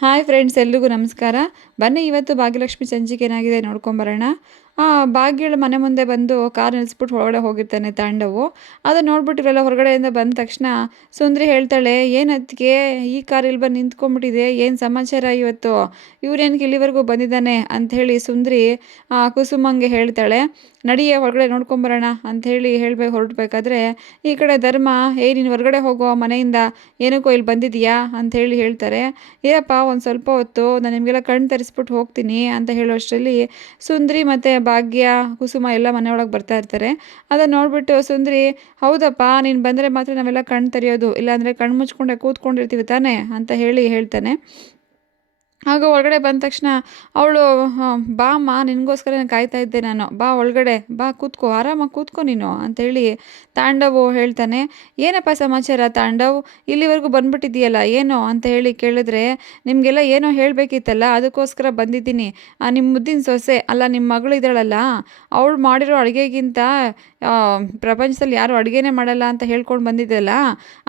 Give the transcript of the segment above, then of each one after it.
Hi friends ಎಲ್ರಿಗೂ ನಮಸ್ಕಾರ. ಬನ್ನಿ ಇವತ್ತು ಭಾಗ್ಯಲಕ್ಷ್ಮಿ ಸಂಚಿಕೆ ಏನಾಗಿದೆ ನೋಡ್ಕೊಂಬರೋಣ ಭಾಗ್ಯಳು ಮನೆ ಮುಂದೆ ಬಂದು ಕಾರ್ ನಿಲ್ಲಿಸ್ಬಿಟ್ಟು ಒಳಗಡೆ ಹೋಗಿರ್ತಾನೆ ತಾಂಡವು. ಅದು ನೋಡ್ಬಿಟ್ಟು ಇವರೆಲ್ಲ ಹೊರಗಡೆಯಿಂದ ಬಂದ ತಕ್ಷಣ ಸುಂದ್ರಿ ಹೇಳ್ತಾಳೆ ಏನತ್ತಿಗೆ ಈ ಕಾರ್ ಇಲ್ಲಿ ಬಂದು ನಿಂತ್ಕೊಂಡ್ಬಿಟ್ಟಿದೆ, ಏನು ಸಮಾಚಾರ ಇವತ್ತು? ಇವ್ರೇನಕ್ಕೆ ಇಲ್ಲಿವರೆಗೂ ಬಂದಿದ್ದಾನೆ? ಅಂಥೇಳಿ ಹೇಳಿ ಸುಂದ್ರಿ ಕುಸುಮಂಗೆ ಹೇಳ್ತಾಳೆ, ನಡಿಯ, ಹೊರಗಡೆ ನೋಡ್ಕೊಂಬರೋಣ ಅಂಥೇಳಿ ಹೇಳಿ ಹೇಳ್ಬೇಕು ಹೊರಡ್ಬೇಕಾದ್ರೆ, ಈ ಕಡೆ ಧರ್ಮ ಏ ನೀನು ಹೊರಗಡೆ ಹೋಗೋ ಮನೆಯಿಂದ ಏನಕ್ಕೋ ಇಲ್ಲಿ ಬಂದಿದೆಯಾ ಅಂತ ಹೇಳಿ ಹೇಳ್ತಾರೆ ಏನಪ್ಪ ಒಂದು ಸ್ವಲ್ಪ ಹೊತ್ತು, ನಾನು ನಿಮಗೆಲ್ಲ ಕಣ್ಣು ತರಿಸ್ಬಿಟ್ಟು ಹೋಗ್ತೀನಿ. ಅಂತ ಹೇಳೋಷ್ಟರಲ್ಲಿ ಸುಂದ್ರಿ ಮತ್ತು ಭಾಗ್ಯ, ಕುಸುಮ ಎಲ್ಲ ಮನೆಯೊಳಗೆ ಬರ್ತಾ ಇರ್ತಾರೆ. ಅದನ್ನು ನೋಡ್ಬಿಟ್ಟು ಸುಂದ್ರಿ, ಹೌದಪ್ಪ, ನೀನು ಬಂದರೆ ಮಾತ್ರ ನಾವೆಲ್ಲ ಕಣ್ಣು ತೆರೆಯೋದು, ಇಲ್ಲಾಂದರೆ ಕಣ್ಣು ಮುಚ್ಕೊಂಡೆ ಕೂತ್ಕೊಂಡಿರ್ತೀವಿ ತಾನೇ ಅಂತ ಹೇಳಿ ಹೇಳ್ತಾನೆ. ಆಗ ಒಳಗಡೆ ಬಂದ ತಕ್ಷಣ ಅವಳು ಬಾ ಅಮ್ಮ ನಿನಗೋಸ್ಕರ ಕಾಯ್ತಾ ಇದ್ದೆ ನಾನು. ಬಾ ಒಳಗಡೆ, ಬಾ ಕೂತ್ಕೋ ಆರಾಮಾಗಿ ಕೂತ್ಕೋ ನೀನು ಅಂತೇಳಿ ತಾಂಡವು ಹೇಳ್ತಾನೆ. ಏನಪ್ಪ ಸಮಾಚಾರ ತಾಂಡವ್? ಇಲ್ಲಿವರೆಗೂ ಬಂದ್ಬಿಟ್ಟಿದೆಯಲ್ಲ ಏನು? ಅಂತ ಹೇಳಿ ಕೇಳಿದ್ರೆ, ನಿಮಗೆಲ್ಲ ಏನೋ ಹೇಳಬೇಕಿತ್ತಲ್ಲ, ಅದಕ್ಕೋಸ್ಕರ ಬಂದಿದ್ದೀನಿ. ನಿಮ್ಮ ಮುದ್ದಿನ ಸೊಸೆ, ಅಲ್ಲ ನಿಮ್ಮ ಮಗಳು ಇದ್ದಾಳಲ್ಲ, ಅವಳು ಮಾಡಿರೋ ಅಡುಗೆಗಿಂತ ಪ್ರಪಂಚದಲ್ಲಿ ಯಾರು ಅಡುಗೆನೇ ಮಾಡಲ್ಲ ಅಂತ ಹೇಳ್ಕೊಂಡು ಬಂದಿದ್ದಲ್ಲ,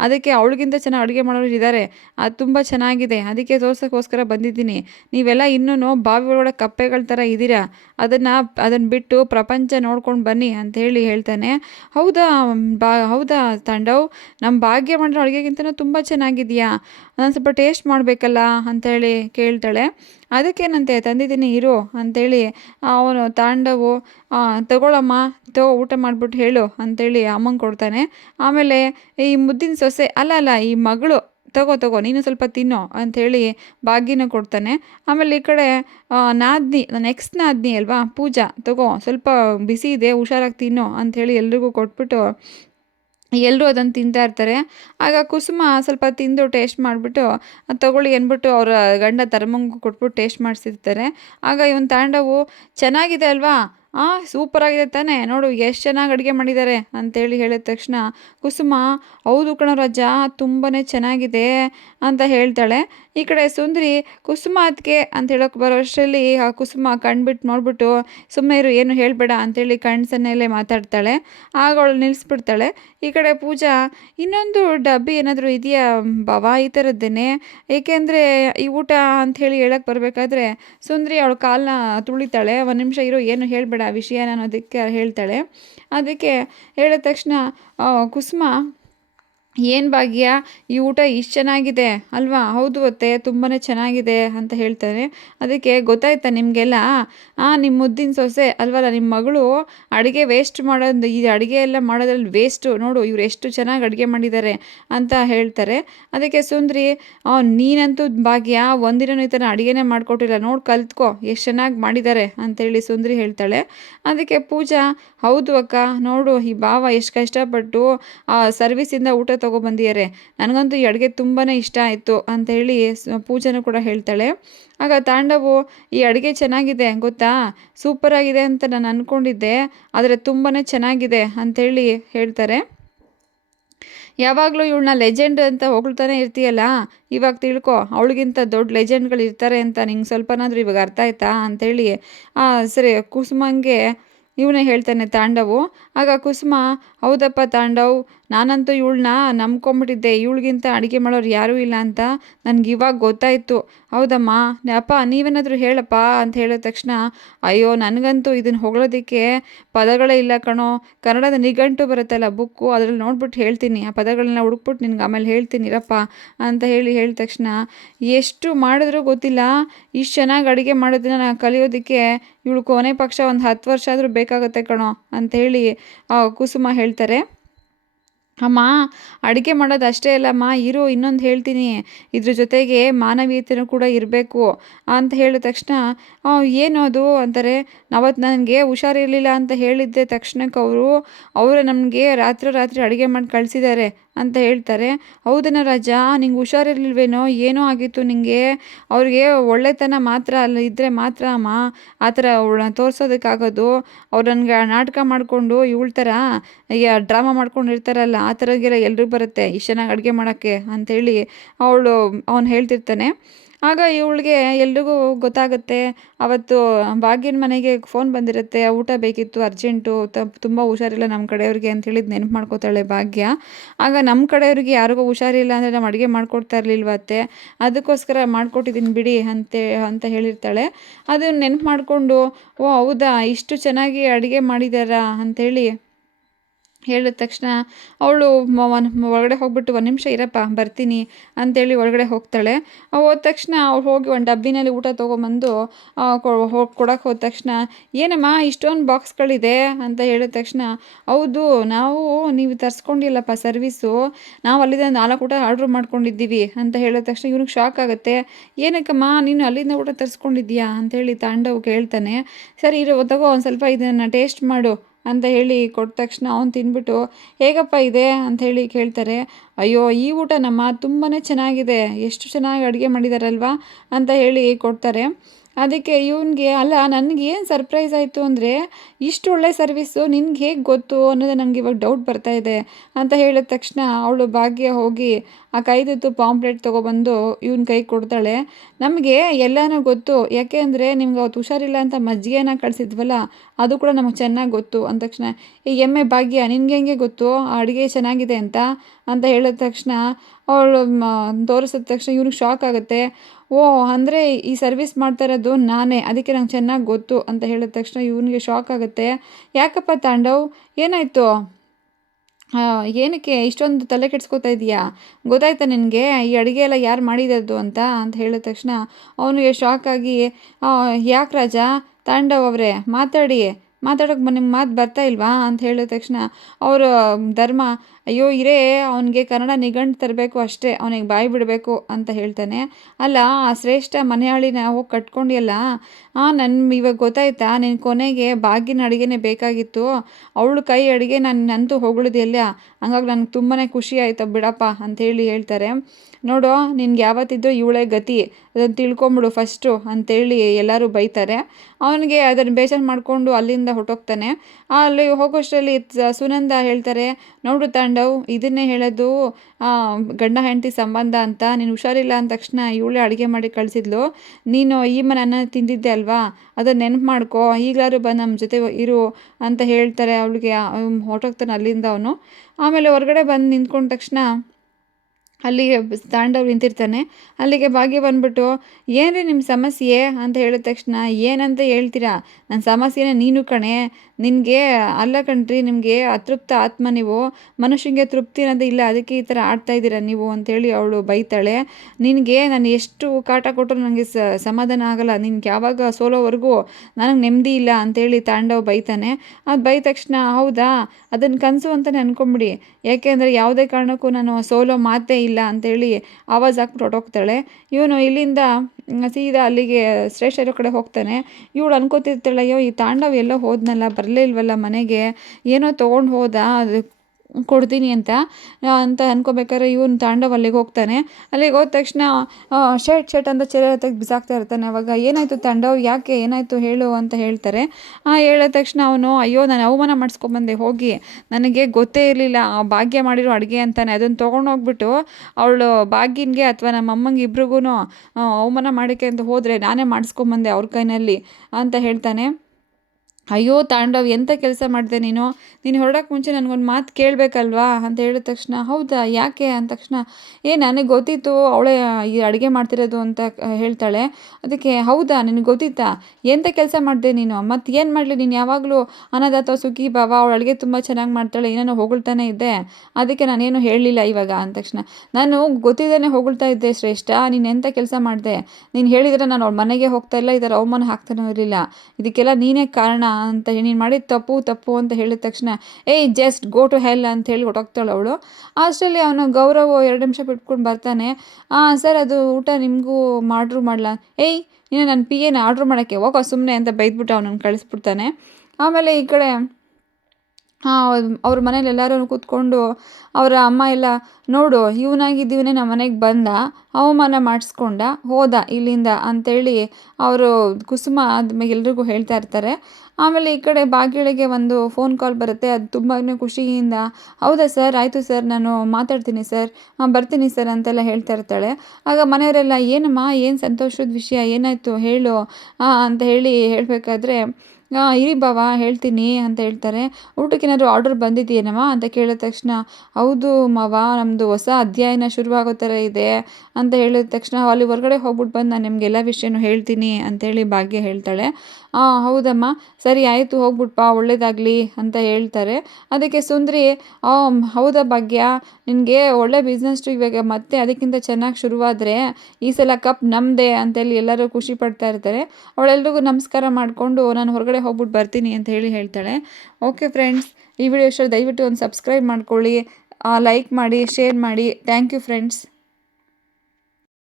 ಅದಕ್ಕೆ ಅವಳಿಗಿಂತ ಚೆನ್ನಾಗಿ ಅಡುಗೆ ಮಾಡೋರು ಇದ್ದಾರೆ ಅದು ತುಂಬ ಚೆನ್ನಾಗಿದೆ, ಅದಕ್ಕೆ ತೋರ್ಸೋಕ್ಕೋಸ್ಕರ ಬಂದಿದ್ದೀನಿ ನೀವೆಲ್ಲ ಇನ್ನೂ ಬಾವಿ ಒಳಗಡೆ ಕಪ್ಪೆಗಳ ಥರ ಇದ್ದೀರಾ? ಅದನ್ನು ಅದನ್ನು ಬಿಟ್ಟು ಪ್ರಪಂಚ ನೋಡ್ಕೊಂಡು ಬನ್ನಿ ಅಂತ ಹೇಳಿ ಹೇಳ್ತಾನೆ. ಹೌದಾ, ಬಾ, ಹೌದಾ ತಾಂಡವ್? ನಮ್ಮ ಭಾಗ್ಯ ಮಾಡಿರೋ ಅಡುಗೆಗಿಂತನೂ ತುಂಬ ಚೆನ್ನಾಗಿದೆಯಾ? ನಾನು ಸ್ವಲ್ಪ ಟೇಸ್ಟ್ ಮಾಡಬೇಕಲ್ಲ ಅಂಥೇಳಿ ಕೇಳ್ತಾಳೆ. ಅದಕ್ಕೇನಂತೆ ತಂದಿದ್ದೀನಿ ಇರು ಅಂಥೇಳಿ ಅವನು ತಾಂಡವು ತಗೊಳಮ್ಮ, ತಗೋ ಊಟ ಮಾಡಿಬಿಟ್ಟು ಹೇಳು ಅಂಥೇಳಿ ಅಮ್ಮಂಗೆ ಕೊಡ್ತಾನೆ. ಆಮೇಲೆ ಈ ಮುದ್ದಿನ ಸೊಸೆ, ಅಲ್ಲ ಅಲ್ಲ, ಈ ಮಗಳು ತಗೋ ತಗೋ, ನೀನು ಸ್ವಲ್ಪ ತಿನ್ನೋ ಅಂಥೇಳಿ ಬಾಗಿನ ಕೊಡ್ತಾನೆ. ಆಮೇಲೆ ಈ ಕಡೆ ನಾದ್ನಿ ನೆಕ್ಸ್ಟ್ ನಾದ್ನಿ ಅಲ್ವಾ, ಪೂಜಾ, ತಗೋ, ಸ್ವಲ್ಪ ಬಿಸಿ ಇದೆ, ಹುಷಾರಾಗಿ ತಿನ್ನೋ ಅಂಥೇಳಿ ಎಲ್ರಿಗೂ ಕೊಟ್ಬಿಟ್ಟು ಎಲ್ಲರೂ ಅದನ್ನು ತಿಂತಾ ಇರ್ತಾರೆ. ಆಗ ಕುಸುಮ ಸ್ವಲ್ಪ ತಿಂದು ಟೇಸ್ಟ್ ಮಾಡಿಬಿಟ್ಟು, ತಗೊಳ್ಳಿ ಅಂದ್ಬಿಟ್ಟು ಅವರ ಗಂಡ ಧರ್ಮಂಗೂ ಕೊಟ್ಬಿಟ್ಟು ಟೇಸ್ಟ್ ಮಾಡಿಸಿರ್ತಾರೆ. ಆಗ ಇವನು ತಾಂಡವು, ಚೆನ್ನಾಗಿದೆ ಅಲ್ವಾ ಆ ಸೂಪರಾಗಿದೆ ತಾನೇ. ನೋಡು, ಎಷ್ಟು ಚೆನ್ನಾಗಿ ಅಡುಗೆ ಮಾಡಿದ್ದಾರೆ ಅಂತೇಳಿ ಹೇಳಿದ ತಕ್ಷಣ, ಕುಸುಮ, ಹೌದು ಕಣೋ ರಜ ತುಂಬಾ ಚೆನ್ನಾಗಿದೆ ಅಂತ ಹೇಳ್ತಾಳೆ. ಈ ಕಡೆ ಸುಂದ್ರಿ ಕುಸುಮ ಅದಕ್ಕೆ ಅಂತ ಹೇಳೋಕೆ ಬರೋ ಅಷ್ಟರಲ್ಲಿ ಆ ಕುಸುಮ ಕಣ್ಬಿಟ್ಟು ನೋಡ್ಬಿಟ್ಟು ಸುಮ್ಮನೆ ಇರು, ಏನು ಹೇಳಬೇಡ ಅಂತೇಳಿ ಕಣ್ಸನ್ನೆಲ್ಲೇ ಮಾತಾಡ್ತಾಳೆ. ಆಗ ಅವಳು ನಿಲ್ಲಿಸ್ಬಿಡ್ತಾಳೆ ಈ ಕಡೆ ಪೂಜಾ, ಇನ್ನೊಂದು ಡಬ್ಬಿ ಏನಾದರೂ ಇದೆಯಾ ಬಾವಾ ಈ ಥರದ್ದೇನೆ? ಏಕೆಂದರೆ ಈ ಊಟ ಅಂಥೇಳಿ ಹೇಳಕ್ಕೆ ಬರಬೇಕಾದ್ರೆ ಸುಂದ್ರಿ ಅವಳು ಕಾಲನ್ನ ತುಳಿತಾಳೆ. ಒಂದು ನಿಮಿಷ ಇರೋ, ಏನು ಹೇಳಬೇಡ ವಿಷಯ ನಾನು ಹೇಳ್ತಾಳೆ. ಅದಕ್ಕೆ ಹೇಳಿದ ತಕ್ಷಣ ಕುಸುಮ ಏನು ಭಾಗ್ಯ? ಈ ಊಟ ಇಷ್ಟು ಚೆನ್ನಾಗಿದೆ ಅಲ್ವಾ? ಹೌದು ಅತ್ತೆ ತುಂಬಾ ಚೆನ್ನಾಗಿದೆ ಅಂತ ಹೇಳ್ತಾರೆ. ಅದಕ್ಕೆ ಗೊತ್ತಾಯ್ತಾ ನಿಮಗೆಲ್ಲ? ಆ ನಿಮ್ಮ ಮುದ್ದಿನ ಸೊಸೆ ಅಲ್ವಲ್ಲ ನಿಮ್ಮ ಮಗಳು ಅಡುಗೆ ವೇಸ್ಟ್ ಮಾಡೋದು, ಈ ಅಡುಗೆ ಎಲ್ಲ ಮಾಡೋದ್ರಲ್ಲಿ ವೇಸ್ಟು ನೋಡು, ಇವ್ರು ಎಷ್ಟು ಚೆನ್ನಾಗಿ ಅಡುಗೆ ಮಾಡಿದ್ದಾರೆ ಅಂತ ಹೇಳ್ತಾರೆ. ಅದಕ್ಕೆ ಸುಂದ್ರಿ ನೀನಂತೂ ಭಾಗ್ಯ ಒಂದಿನೂ ಈ ಥರ ಅಡುಗೆನೇ ಮಾಡಿಕೊಟ್ಟಿಲ್ಲ, ನೋಡಿ ಕಲ್ತ್ಕೊ, ಎಷ್ಟು ಚೆನ್ನಾಗಿ ಮಾಡಿದ್ದಾರೆ ಅಂತೇಳಿ ಸುಂದ್ರಿ ಹೇಳ್ತಾಳೆ. ಅದಕ್ಕೆ ಪೂಜಾ, ಹೌದು ಅಕ್ಕ, ನೋಡು, ಈ ಭಾವ ಎಷ್ಟು ಕಷ್ಟಪಟ್ಟು ಸರ್ವಿಸಿಂದ ಊಟ ತೊಗೊಬಂದಿದ್ದಾರೆ ನನಗಂತೂ ಈ ಅಡುಗೆ ತುಂಬಾ ಇಷ್ಟ ಆಯಿತು ಅಂತ ಹೇಳಿ ಪೂಜೆನೂ ಕೂಡ ಹೇಳ್ತಾಳೆ. ಆಗ ತಾಂಡವು, ಈ ಅಡುಗೆ ಚೆನ್ನಾಗಿದೆ, ಗೊತ್ತಾ? ಸೂಪರಾಗಿದೆ ಅಂತ ನಾನು ಅಂದ್ಕೊಂಡಿದ್ದೆ ಆದರೆ ತುಂಬಾ ಚೆನ್ನಾಗಿದೆ ಅಂಥೇಳಿ ಹೇಳ್ತಾರೆ. ಯಾವಾಗಲೂ ಇವಳನ್ನ ಲೆಜೆಂಡ್ ಅಂತ ಹೊಗಳ್ತಾನೆ ಇರ್ತೀಯಲ್ಲ, ಇವಾಗ ತಿಳ್ಕೊ, ಅವಳಿಗಿಂತ ದೊಡ್ಡ ಲೆಜೆಂಡ್ಗಳು ಇರ್ತಾರೆ ಅಂತ ನಿಂಗೆ ಸ್ವಲ್ಪನಾದರೂ ಇವಾಗ ಅರ್ಥ ಆಯ್ತಾ? ಅಂಥೇಳಿ ಸರಿ, ಕುಸುಮಂಗೆ ಇವನೇ ಹೇಳ್ತಾನೆ ತಾಂಡವು. ಆಗ ಕುಸುಮ, ಹೌದಪ್ಪ ತಾಂಡವ್ ನಾನಂತೂ ಇವಳನ್ನ ನಂಬ್ಕೊಂಬಿಟ್ಟಿದ್ದೆ. ಇವಳಿಗಿಂತ ಅಡುಗೆ ಮಾಡೋರು ಯಾರೂ ಇಲ್ಲ ಅಂತ ನನಗೆ ಇವಾಗ ಗೊತ್ತಾಯಿತು. ಹೌದಮ್ಮ, ಅಪ್ಪ, ನೀವೇನಾದರೂ ಹೇಳಪ್ಪ ಅಂತ ಹೇಳಿದ ತಕ್ಷಣ, ಅಯ್ಯೋ, ನನಗಂತೂ ಇದನ್ನು ಹೊಗಳೋದಕ್ಕೆ ಪದಗಳೇ ಇಲ್ಲ ಕಣೋ. ಕನ್ನಡದ ನಿಘಂಟು ಬರುತ್ತಲ್ಲ ಬುಕ್ಕು, ಅದರಲ್ಲಿ ನೋಡ್ಬಿಟ್ಟು ಹೇಳ್ತೀನಿ. ಆ ಪದಗಳನ್ನ ಹುಡುಕ್ಬಿಟ್ಟು ನಿನ್ಗೆ ಆಮೇಲೆ ಹೇಳ್ತೀನಿ, ಇರಪ್ಪ ಅಂತ ಹೇಳಿ ಹೇಳಿದ ತಕ್ಷಣ, ಎಷ್ಟು ಮಾಡಿದ್ರೂ ಗೊತ್ತಿಲ್ಲ. ಇಷ್ಟು ಚೆನ್ನಾಗಿ ಅಡುಗೆ ಮಾಡೋದನ್ನ ನಾನು ಕಲಿಯೋದಕ್ಕೆ ಇವಳು ಕೊನೆ ಪಕ್ಷ ಒಂದು ಹತ್ತು ವರ್ಷ ಆದರೂ ಬೇಕಾಗುತ್ತೆ ಕಣೋ ಅಂತ ಹೇಳಿ ಕುಸುಮ ಹೇಳ್ತಾರೆ. ಅಮ್ಮ, ಅಡುಗೆ ಮಾಡೋದು ಅಷ್ಟೇ ಅಲ್ಲಮ್ಮ ಇರು, ಇನ್ನೊಂದು ಹೇಳ್ತೀನಿ. ಇದ್ರ ಜೊತೆಗೆ ಮಾನವೀಯತೆಯೂ ಕೂಡ ಇರಬೇಕು ಅಂತ ಹೇಳಿದ ತಕ್ಷಣ ಏನು ಅದು? ಅಂತಾರೆ. ಅವತ್ತು ನನಗೆ ಹುಷಾರಿರಲಿಲ್ಲ ಅಂತ ಹೇಳಿದ್ದೆ ತಕ್ಷಣಕ್ಕೆ ಅವರು ಅವರು ನಮಗೆ ರಾತ್ರಿ ರಾತ್ರಿ ಅಡುಗೆ ಮಾಡಿ ಕಳಿಸಿದ್ದಾರೆ. ಅಂತ ಹೇಳ್ತಾರೆ. ಹೌದನ ರಾಜ ನಿಂಗೆ ಹುಷಾರಿರ್ಲಿಲ್ವೇನೋ? ಏನೋ ಆಗಿತ್ತು ನಿಂಗೆ? ಅವ್ರಿಗೆ ಒಳ್ಳೆತನ ಮಾತ್ರ ಅಲ್ಲಿ ಇದ್ದರೆ ಮಾತ್ರ ಅಮ್ಮ. ಆ ಥರ ಅವಳನ್ನ ತೋರ್ಸೋದಕ್ಕಾಗೋದು. ಅವ್ರು ನನಗೆ ನಾಟಕ ಮಾಡಿಕೊಂಡು ಇವಳ ಥರ ಡ್ರಾಮಾ ಮಾಡ್ಕೊಂಡು ಇರ್ತಾರಲ್ಲ ಆ ಥರಗೆಲ್ಲ ಎಲ್ರಿಗೂ ಬರುತ್ತೆ ಇಷ್ಟು ಚೆನ್ನಾಗಿ ಅಡುಗೆ ಮಾಡೋಕ್ಕೆ ಅಂಥೇಳಿ ಅವಳು, ಅವ್ನು ಹೇಳ್ತಿರ್ತಾನೆ. ಆಗ ಇವಳಿಗೆ ಎಲ್ರಿಗೂ ಗೊತ್ತಾಗುತ್ತೆ, ಅವತ್ತು ಭಾಗ್ಯನ ಮನೆಗೆ ಫೋನ್ ಬಂದಿರುತ್ತೆ, ಊಟ ಬೇಕಿತ್ತು ಅರ್ಜೆಂಟು ತುಂಬ ಹುಷಾರಿಲ್ಲ ನಮ್ಮ ಕಡೆಯವ್ರಿಗೆ ಹೇಳಿದ್ದು ನೆನಪು ಮಾಡ್ಕೋತಾಳೆ ಭಾಗ್ಯ. ಆಗ ನಮ್ಮ ಕಡೆಯವ್ರಿಗೆ ಯಾರಿಗೂ ಹುಷಾರಿಲ್ಲ ಅಂದರೆ ನಾವು ಅಡುಗೆ ಮಾಡ್ಕೊಡ್ತಾ ಇರಲಿಲ್ವತ್ತೆ ಅದಕ್ಕೋಸ್ಕರ ಮಾಡಿಕೊಟ್ಟಿದ್ದೀನಿ ಬಿಡಿ ಅಂತೆ, ಅಂತ ಹೇಳಿರ್ತಾಳೆ. ಅದು ನೆನಪು ಮಾಡಿಕೊಂಡು, ಓ ಹೌದಾ, ಇಷ್ಟು ಚೆನ್ನಾಗಿ ಅಡುಗೆ ಮಾಡಿದಾರಾ? ಅಂಥೇಳಿ ಹೇಳಿದ ತಕ್ಷಣ, ಅವಳು ಒಳಗಡೆ ಹೋಗ್ಬಿಟ್ಟು ಒಂದು ನಿಮಿಷ ಇರಪ್ಪ, ಬರ್ತೀನಿ ಅಂತೇಳಿ ಒಳಗಡೆ ಹೋಗ್ತಾಳೆ. ಹೋದ ತಕ್ಷಣ ಅವ್ಳು ಹೋಗಿ ಒಂದು ಡಬ್ಬಿನಲ್ಲಿ ಊಟ ತೊಗೊಂಬಂದು ಕೊಡೋಕೆ ಹೋದ ತಕ್ಷಣ, ಏನಮ್ಮ, ಇಷ್ಟೊಂದು ಬಾಕ್ಸ್ಗಳಿದೆ ಅಂತ ಹೇಳಿದ ತಕ್ಷಣ, ಹೌದು, ನಾವು ನೀವು ತರಿಸ್ಕೊಂಡಿಲ್ಲಪ್ಪ ಸರ್ವಿಸು, ನಾವು ಅಲ್ಲಿಂದ ನಾಲ್ಕು ಊಟ ಆರ್ಡ್ರ್ ಮಾಡ್ಕೊಂಡಿದ್ದೀವಿ ಅಂತ ಹೇಳಿದ ತಕ್ಷಣ ಇವ್ನಿಗೆ ಶಾಕ್ ಆಗುತ್ತೆ. ಏನಕ್ಕಮ್ಮ, ನೀನು ಅಲ್ಲಿಂದ ಊಟ ತರಿಸ್ಕೊಂಡಿದ್ಯಾ ಅಂತೇಳಿ ತಾಂಡವ್ ಕೇಳ್ತಾನೆ. ಸರಿ, ಇರೋ, ತಗೋ, ಒಂದು ಸ್ವಲ್ಪ ಇದನ್ನು ಟೇಸ್ಟ್ ಮಾಡು ಅಂತ ಹೇಳಿ ಕೊಟ್ಟ ತಕ್ಷಣ ಅವ್ನು ತಿಂದ್ಬಿಟ್ಟು ಹೇಗಪ್ಪ ಇದೆ? ಅಂತ ಹೇಳಿ ಕೇಳ್ತಾರೆ. ಅಯ್ಯೋ, ಈ ಊಟ ನಮ್ಮ ತುಂಬಾ ಚೆನ್ನಾಗಿದೆ. ಎಷ್ಟು ಚೆನ್ನಾಗಿ ಅಡುಗೆ ಮಾಡಿದಾರಲ್ವಾ? ಅಂತ ಹೇಳಿ ಕೊಡ್ತಾರೆ. ಅದಕ್ಕೆ ಇವನಿಗೆ, ಅಲ್ಲ, ನನಗೆ ಏನು ಸರ್ಪ್ರೈಸ್ ಆಯಿತು ಅಂದರೆ, ಇಷ್ಟು ಒಳ್ಳೆ ಸರ್ವಿಸ್ಸು ನಿನ್ಗೆ ಹೇಗೆ ಗೊತ್ತು ಅನ್ನೋದು ನನಗೆ ಇವಾಗ ಡೌಟ್ ಬರ್ತಾ ಇದೆ ಅಂತ ಹೇಳಿದ ತಕ್ಷಣ ಅವಳು ಭಾಗ್ಯ ಹೋಗಿ ಆ ಕೈದಿತ್ತು ಪಾಂಪ್ಲೆಟ್ ತೊಗೊಬಂದು ಇವನ ಕೈ ಕೊಡ್ತಾಳೆ. ನಮಗೆ ಎಲ್ಲನೂ ಗೊತ್ತು, ಯಾಕೆ ಅಂದರೆ ನಿಮ್ಗೆ ಅವತ್ತು ಹುಷಾರಿಲ್ಲ ಅಂತ ಮಜ್ಜಿಗೆನ ಕಳಿಸಿದ್ವಲ್ಲ, ಅದು ಕೂಡ ನಮಗೆ ಚೆನ್ನಾಗಿ ಗೊತ್ತು ಅಂದ ತಕ್ಷಣ ಈ ಎಮ್ಮೆ ಭಾಗ್ಯ, ನಿನಗೆ ಹೆಂಗೆ ಗೊತ್ತು? ಆ ಅಡುಗೆ ಚೆನ್ನಾಗಿದೆ ಅಂತ? ಅಂತ ಹೇಳಿದ ತಕ್ಷಣ ಅವಳು ತೋರಿಸಿದ ತಕ್ಷಣ ಇವ್ನಿಗೆ ಶಾಕ್ ಆಗುತ್ತೆ. ಓ, ಅಂದರೆ ಈ ಸರ್ವಿಸ್ ಮಾಡ್ತಾ ಇರೋದು ನಾನೇ, ಅದಕ್ಕೆ ನಂಗೆ ಚೆನ್ನಾಗಿ ಗೊತ್ತು ಅಂತ ಹೇಳಿದ ತಕ್ಷಣ ಇವನಿಗೆ ಶಾಕ್ ಆಗುತ್ತೆ. ಯಾಕಪ್ಪ ತಾಂಡವ್, ಏನಾಯಿತು? ಏನಕ್ಕೆ ಇಷ್ಟೊಂದು ತಲೆ ಕೆಡ್ಸ್ಕೊತಾ ಇದೆಯಾ? ಗೊತ್ತಾಯ್ತಾ ನಿನಗೆ? ಈ ಅಡುಗೆ ಎಲ್ಲ ಯಾರು ಮಾಡಿದದ್ದು ಅಂತ ಅಂತ ಹೇಳಿದ ತಕ್ಷಣ ಅವನಿಗೆ ಶಾಕ್ ಆಗಿ ಯಾಕೆ ರಾಜ? ತಾಂಡವ್ ಅವರೇ, ಮಾತಾಡಿ. ಮಾತಾಡೋಕೆ ನಿಮ್ಗೆ ಮಾತು ಬರ್ತಾ ಇಲ್ವಾ ಅಂತ ಹೇಳಿದ ತಕ್ಷಣ ಅವರು ಧರ್ಮ, ಅಯ್ಯೋ ಇರೇ, ಅವನಿಗೆ ಕನ್ನಡ ನಿಘಂಟು ತರಬೇಕು ಅಷ್ಟೇ, ಅವನಿಗೆ ಬಾಯಿ ಬಿಡಬೇಕು ಅಂತ ಹೇಳ್ತಾನೆ. ಅಲ್ಲ, ಆ ಶ್ರೇಷ್ಠ ಮನೆಯಾಳಿನ ಹೋಗಿ ಕಟ್ಕೊಂಡಿಯಲ್ಲ ಹಾಂ ನನ್ನ ಇವಾಗ ಗೊತ್ತಾಯ್ತಾ ನಿನ್ನ ಕೊನೆಗೆ ಬಾಗಿನ ಅಡುಗೆನೇ ಬೇಕಾಗಿತ್ತು, ಅವಳು ಕೈ ಅಡುಗೆ ನಾನು, ನಂತೂ ಹೊಗಳಿದೆಯಲ್ಲ ಹಂಗಾಗಿ ನನಗೆ ತುಂಬಾ ಖುಷಿ ಆಯಿತು ಬಿಡಪ್ಪ ಅಂಥೇಳಿ ಹೇಳ್ತಾರೆ. ನೋಡು, ನಿನ್ಗೆ ಯಾವತ್ತಿದ್ದು ಇವಳೇ ಗತಿ ಅದನ್ನು ತಿಳ್ಕೊಂಬಿಡು ಫಸ್ಟು ಅಂತೇಳಿ ಎಲ್ಲರೂ ಬೈತಾರೆ. ಅವನಿಗೆ ಅದನ್ನು ಬೇಜಾರು ಮಾಡಿಕೊಂಡು ಅಲ್ಲಿಂದ ಹೊಟ್ಟೋಗ್ತಾನೆ ಅಲ್ಲಿ ಹೋಗೋಷ್ಟರಲ್ಲಿ ಸುನಂದ ಹೇಳ್ತಾರೆ, ನೋಡು ತಾಂಡವ್, ಇದನ್ನೇ ಹೇಳೋದು ಗಂಡ ಹೆಂಡತಿ ಸಂಬಂಧ ಅಂತ. ನೀನು ಹುಷಾರಿಲ್ಲ ಅಂದ ತಕ್ಷಣ ಇವಳೇ ಅಡುಗೆ ಮಾಡಿ ಕಳಿಸಿದ್ಲು. ನೀನು ಈ ಮನನ ತಿಂದಿದ್ದೆ ಅಲ್ವಾ? ಅದನ್ನು ನೆನಪು ಮಾಡ್ಕೊ, ಈಗಲಾದ್ರೂ ಬಂದು ನಮ್ಮ ಜೊತೆ ಇರು ಅಂತ ಹೇಳ್ತಾರೆ ಅವಳಿಗೆ. ಹೊಟ್ಟೋಗ್ತಾನೆ ಅಲ್ಲಿಂದ ಅವನು. ಆಮೇಲೆ ಹೊರಗಡೆ ಬಂದು ನಿಂತ್ಕೊಂಡ ತಕ್ಷಣ ಅಲ್ಲಿಗೆ ತಾಂಡವ್ ನಿಂತಿರ್ತಾನೆ. ಅಲ್ಲಿಗೆ ಭಾಗ್ಯ ಬಂದ್ಬಿಟ್ಟು, ಏನ್ರಿ ನಿಮ್ಮ ಸಮಸ್ಯೆ? ಅಂತ ಹೇಳಿದ ತಕ್ಷಣ, ಏನಂತ ಹೇಳ್ತೀರಾ? ನನ್ನ ಸಮಸ್ಯೆನ ನೀನು ಕಣೆ. ನಿನಗೆ ಅಲ್ಲ ಕಣ್ರಿ, ನಿಮಗೆ ಅತೃಪ್ತ ಆತ್ಮ ನೀವು. ಮನುಷ್ಯನಿಗೆ ತೃಪ್ತಿ ಅನ್ನೋದು ಇಲ್ಲ, ಅದಕ್ಕೆ ಈ ಥರ ಆಡ್ತಾ ಇದ್ದೀರಾ ನೀವು? ಅಂತೇಳಿ ಅವಳು ಬೈತಾಳೆ. ನಿನಗೆ ನಾನು ಎಷ್ಟು ಕಾಟ ಕೊಟ್ಟರು ನನಗೆ ಸಮಾಧಾನ ಆಗಲ್ಲ. ನಿನ್ಗೆ ಯಾವಾಗ ಸೋಲೋವರೆಗೂ ನನಗೆ ನೆಮ್ಮದಿ ಇಲ್ಲ, ಅಂತೇಳಿ ತಾಂಡವ್ ಬೈತಾನೆ. ಅದು ಬೈದ ತಕ್ಷಣ, ಹೌದಾ? ಅದನ್ನು ಕನಸು ಅಂತಲೇ ಅಂದ್ಕೊಂಬಿಡಿ ಯಾಕೆಂದರೆ ಯಾವುದೇ ಕಾರಣಕ್ಕೂ ನಾನು ಸೋಲೋ ಮಾತೇ ಇಲ್ಲ ಅಂತೇಳಿ ಆವಾಜ್ ಹಾಕ್ಬಿಟ್ಟು ಹೊಟ್ಟೋಗ್ತಾಳೆ ಇವನು ಇಲ್ಲಿಂದ ಸೀದಾ ಅಲ್ಲಿಗೆ ಶ್ರೇಷ್ಠರ ಕಡೆ ಹೋಗ್ತಾನೆ. ಇವಳು ಅನ್ಕೋತಿರ್ತಾಳೆ, ಅಯ್ಯೋ, ಈ ತಾಂಡವ್ ಎಲ್ಲೋ ಹೋದ್ನಲ್ಲ, ಬರಲೇ ಇಲ್ವಲ್ಲ ಮನೆಗೆ? ಏನೋ ತೊಗೊಂಡು ಹೋದ, ಅದು ಕೊಡ್ತೀನಿ ಅಂತ ಅಂತ ಅನ್ಕೋಬೇಕಾದ್ರೆ ಇವನು ತಾಂಡವ್ ಅಲ್ಲಿಗೆ ಹೋಗ್ತಾನೆ. ಅಲ್ಲಿಗೆ ಹೋದ ತಕ್ಷಣ ಶರ್ಟ್ ಶರ್ಟ್ ಅಂತ ಚೆರ ಬಿಸಾಕ್ತಾ ಇರ್ತಾನೆ. ಅವಾಗ ಏನಾಯಿತು ತಾಂಡವ್, ಯಾಕೆ ಏನಾಯಿತು ಹೇಳು ಅಂತ ಹೇಳ್ತಾರೆ. ಹೇಳಿದ ತಕ್ಷಣ ಅವನು, ಅಯ್ಯೋ, ನಾನು ಅವಮಾನ ಮಾಡಿಸ್ಕೊಂಬಂದೆ ಹೋಗಿ. ನನಗೆ ಗೊತ್ತೇ ಇರಲಿಲ್ಲ. ಭಾಗ್ಯ ಮಾಡಿರೋ ಅಡುಗೆ ಅಂತಾನೆ. ಅದನ್ನು ತೊಗೊಂಡೋಗ್ಬಿಟ್ಟು ಅವಳು ಭಾಗ್ಯನಿಗೆ ಅಥವಾ ನಮ್ಮ ಅಮ್ಮಂಗೆ ಇಬ್ರಿಗೂ ಅವಮಾನ ಮಾಡೋಕ್ಕೆ ಅಂತ ಹೋದರೆ ನಾನೇ ಮಾಡಿಸ್ಕೊಂಬಂದೆ ಅವ್ರ ಕೈನಲ್ಲಿ, ಅಂತ ಹೇಳ್ತಾನೆ. ಅಯ್ಯೋ ತಾಂಡವ್ ಎಂಥ ಕೆಲಸ ಮಾಡಿದೆ ನೀನು? ನೀನು ಹೊರಡೋಕ್ಕೆ ಮುಂಚೆ ನನಗೊಂದು ಮಾತು ಕೇಳಬೇಕಲ್ವಾ? ಅಂತ ಹೇಳಿದ ತಕ್ಷಣ, ಹೌದಾ, ಯಾಕೆ? ಅಂದ ತಕ್ಷಣ, ಏ, ನನಗೆ ಗೊತ್ತಿತ್ತು, ಅವಳೇ ಈ ಅಡುಗೆ ಮಾಡ್ತಿರೋದು ಅಂತ ಹೇಳ್ತಾಳೆ. ಅದಕ್ಕೆ, ಹೌದಾ, ನಿನಗೆ ಗೊತ್ತಿತ್ತಾ? ಎಂಥ ಕೆಲಸ ಮಾಡಿದೆ ನೀನು? ಮತ್ತು ಏನು ಮಾಡಲಿ ನೀನು ಯಾವಾಗಲೂ? ಅನ್ನದಾತ ಸುಖಿ ಬಾವ ಅವಳು ಅಡುಗೆ ತುಂಬ ಚೆನ್ನಾಗಿ ಮಾಡ್ತಾಳೆ ಏನೇನೋ ಹೊಗಳ್ತಾನೆ ಇದ್ದೆ. ಅದಕ್ಕೆ ನಾನೇನು ಹೇಳಲಿಲ್ಲ ಇವಾಗ, ಅಂದ ತಕ್ಷಣ. ನಾನು ಗೊತ್ತಿದ್ದೇನೆ ಹೊಗಳ್ತಾ ಇದ್ದೆ, ಶ್ರೇಷ್ಠ, ನೀನು ಎಂಥ ಕೆಲಸ ಮಾಡಿದೆ? ನೀನು ಹೇಳಿದರೆ ನಾನು ಅವಳ ಮನೆಗೆ ಹೋಗ್ತಾ ಇಲ್ಲ ಇದರ ಅವಮಾನ ಹಾಕ್ತಾನೂ ಇರಲಿಲ್ಲ. ಇದಕ್ಕೆಲ್ಲ ನೀನೇ ಕಾರಣ ಅಂತ ನೀನು ಮಾಡಿದ ತಪ್ಪು ತಪ್ಪು ಅಂತ ಹೇಳಿದ ತಕ್ಷಣ, ಏಯ್ ಜಸ್ಟ್ ಗೋ ಟು ಹೆಲ್ ಅಂತ ಹೇಳಿ ಹೊಟ್ಟೋಗ್ತಾಳೆ ಅವಳು. ಅಷ್ಟರಲ್ಲಿ ಅವನು ಗೌರವ ಎರಡು ನಿಮಿಷ ಬಿಟ್ಕೊಂಡು ಬರ್ತಾನೆ. ಹಾಂ ಸರ್ ಅದು ಊಟ ನಿಮಗೂ ಮಾಡ್ರು ಮಾಡಲ? ಏಯ್, ನೀನು ನನ್ನ ಪಿ ಎನ ಆರ್ಡ್ರ್ ಮಾಡೋಕ್ಕೆ ಹೋಗೋ ಸುಮ್ಮನೆ ಅಂತ ಬೈದ್ಬಿಟ್ಟು ಅವನನ್ನು ಕಳಿಸ್ಬಿಡ್ತಾನೆ. ಆಮೇಲೆ ಈ ಕಡೆ ಅವ್ರ ಮನೇಲಿ ಎಲ್ಲರೂ ಕೂತ್ಕೊಂಡು ಅವರ ಅಮ್ಮ ಎಲ್ಲ, ನೋಡು, ಇವನಾಗಿದ್ದೀವನೇ ನಮ್ಮ ಮನೆಗೆ ಬಂದ, ಅವಮಾನ ಮಾಡಿಸ್ಕೊಂಡ, ಹೋದ ಇಲ್ಲಿಂದ ಅಂತೇಳಿ ಅವರು ಕುಸುಮ ಆದ್ಮೇಲೆ ಎಲ್ರಿಗೂ ಹೇಳ್ತಾ ಇರ್ತಾರೆ. ಆಮೇಲೆ ಈ ಕಡೆ ಭಾಗ್ಯಳಿಗೆ ಒಂದು ಫೋನ್ ಕಾಲ್ ಬರುತ್ತೆ. ಅದು ತುಂಬಾ ಖುಷಿಯಿಂದ, ಹೌದಾ ಸರ್, ಆಯಿತು ಸರ್, ನಾನು ಮಾತಾಡ್ತೀನಿ ಸರ್ ಬರ್ತೀನಿ ಸರ್ ಅಂತೆಲ್ಲ ಹೇಳ್ತಾ ಇರ್ತಾಳೆ. ಆಗ ಮನೆಯವರೆಲ್ಲ, ಏನಮ್ಮ, ಏನು ಸಂತೋಷದ ವಿಷಯ, ಏನಾಯಿತು, ಹೇಳು ಅಂತ ಹೇಳಿ ಹೇಳಬೇಕಾದ್ರೆ ಇರಿ ಬಾವ, ಹೇಳ್ತೀನಿ ಅಂತ ಹೇಳ್ತಾರೆ. ಊಟಕ್ಕೇನಾದರೂ ಆರ್ಡರ್ ಬಂದಿದೆಯೇನಮ್ಮ ಅಂತ ಕೇಳಿದ ತಕ್ಷಣ, ಹೌದು ಮಾವ ನಮ್ಮದು ಹೊಸ ಅಧ್ಯಯನ ಶುರುವಾಗೋ ಥರ ಇದೆ ಅಂತ ಹೇಳಿದ ತಕ್ಷಣ ಅಲ್ಲಿ ಹೊರಗಡೆ ಹೋಗ್ಬಿಟ್ಟು ಬಂದು ನಾನು ನಿಮಗೆಲ್ಲ ವಿಷಯನೂ ಹೇಳ್ತೀನಿ ಅಂತೇಳಿ ಭಾಗ್ಯ ಹೇಳ್ತಾಳೆ. ಹಾಂ ಹೌದಮ್ಮ. ಸರಿ, ಆಯಿತು, ಹೋಗ್ಬಿಟ್ಪ, ಒಳ್ಳೇದಾಗಲಿ ಅಂತ ಹೇಳ್ತಾರೆ. ಅದಕ್ಕೆ ಸುಂದರಿ ಹೌದಾ ಭಾಗ್ಯ? ನಿನಗೆ ಒಳ್ಳೆ ಬಿಸ್ನೆಸ್ ಇವಾಗ ಮತ್ತೆ ಅದಕ್ಕಿಂತ ಚೆನ್ನಾಗಿ ಶುರುವಾದರೆ ಈ ಸಲ ಕಪ್ ನಮ್ಮದೇ ಅಂತೇಳಿ ಎಲ್ಲರೂ ಖುಷಿ ಪಡ್ತಾ ಇರ್ತಾರೆ. ಅವಳೆಲ್ರಿಗೂ ನಮಸ್ಕಾರ ಮಾಡಿಕೊಂಡು ನಾನು ಹೊರಗಡೆ ಹೋಗ್ಬಿಟ್ಟು ಬರ್ತೀನಿ ಅಂತ ಹೇಳಿ ಹೇಳ್ತಾಳೆ. ಓಕೆ ಫ್ರೆಂಡ್ಸ್ ಈ ವಿಡಿಯೋ ಇಷ್ಟ ದಯವಿಟ್ಟು ಒಂದು ಸಬ್ಸ್ಕ್ರೈಬ್ ಮಾಡ್ಕೊಳ್ಳಿ. ಲೈಕ್ ಮಾಡಿ ಶೇರ್ ಮಾಡಿ. Thank you friends